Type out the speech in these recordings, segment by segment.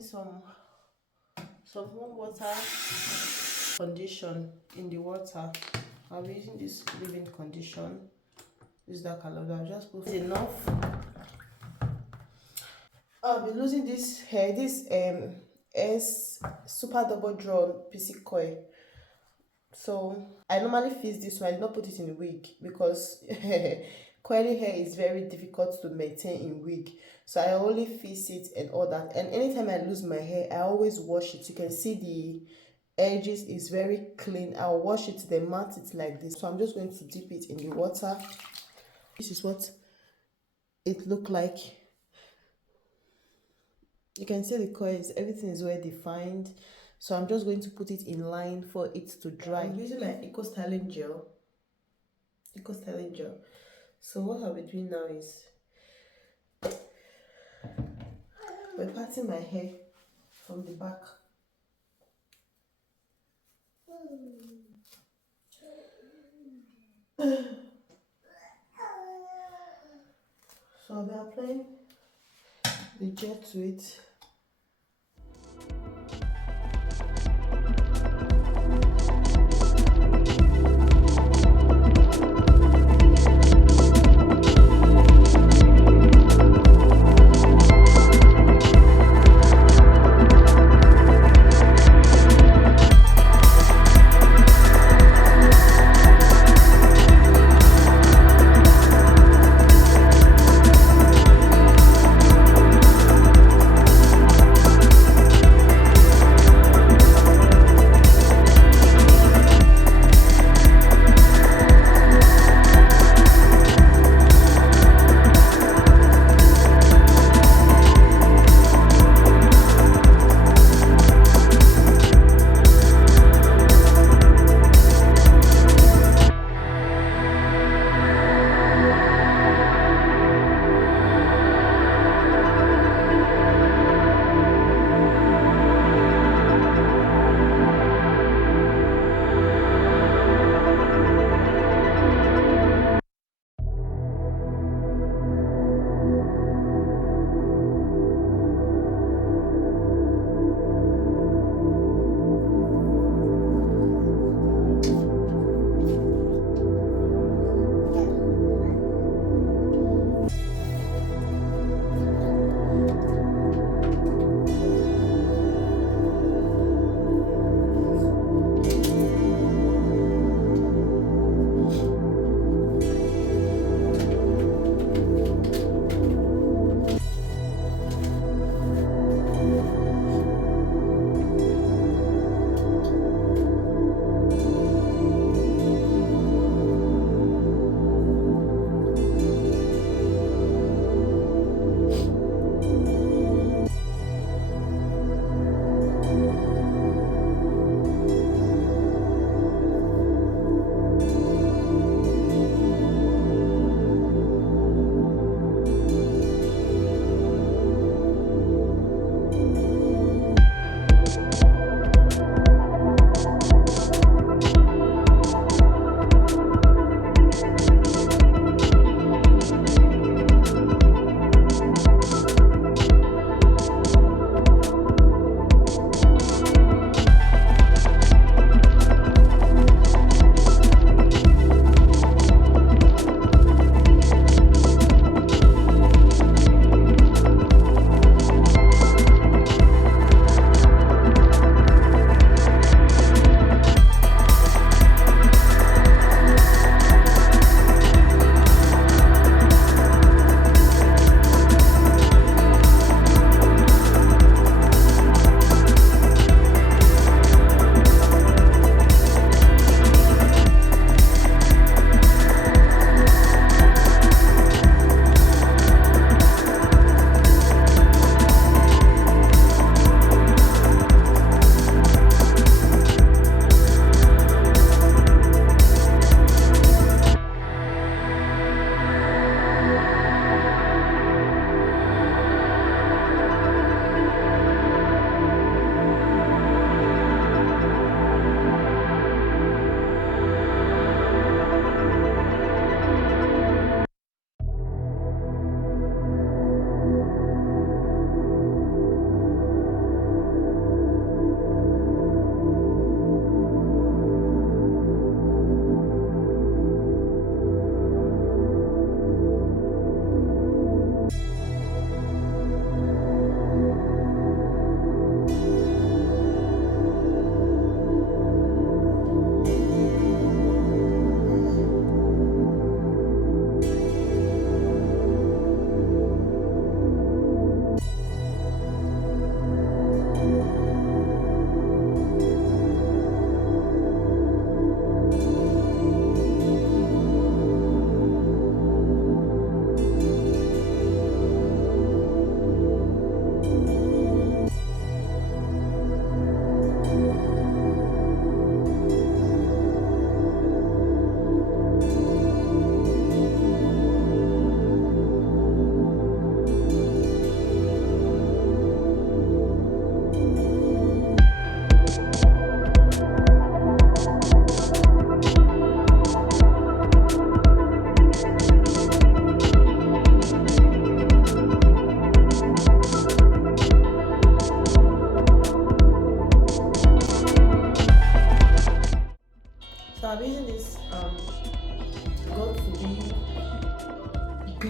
putting some warm water condition in the water. I'll be using this Weavon condition. This is that color. I'll just put enough. I'll be losing this hair. This S super double drawn PC coil. So I normally fix this one. I did not put it in a wig because curly hair is very difficult to maintain in wig. So I only fix it and all that. And anytime I lose my hair, I always wash it. You can see the edges is very clean. I'll wash it, then mat it like this. So I'm just going to dip it in the water. This is what it looked like. You can see the coils, everything is well defined. So I'm just going to put it in line for it to dry. I'm using my Eco Styling Gel. So what I'll be doing now is we're parting my hair from the back. So I'll be applying the gel to it.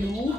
glue.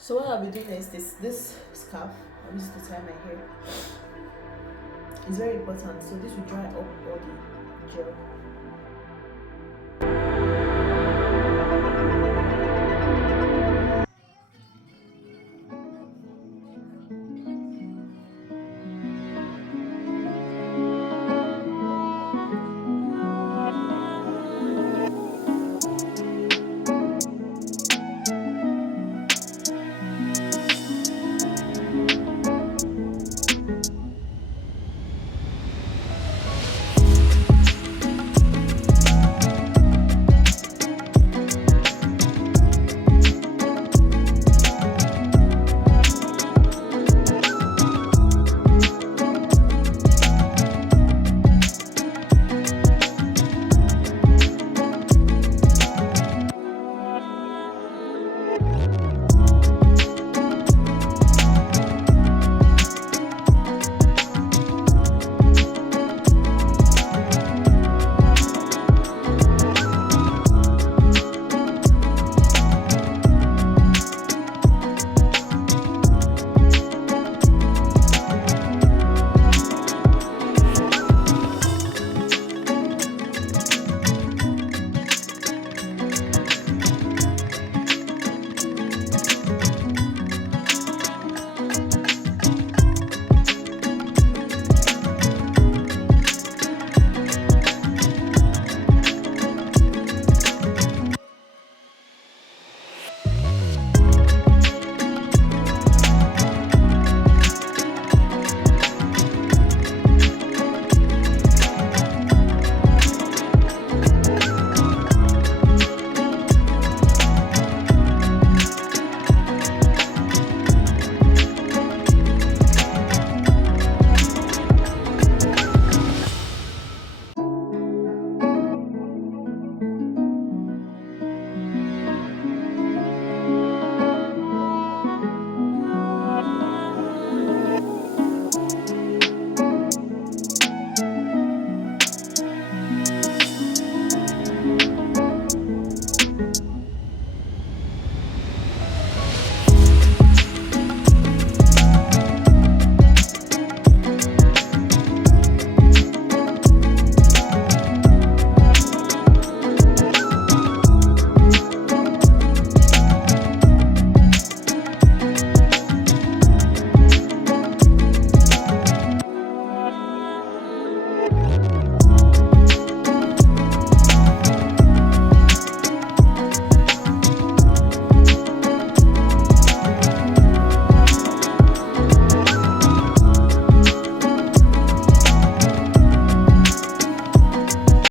So what I'll be doing is this scarf. I'll use it to tie my hair. It's very important. So this will dry up all the gel.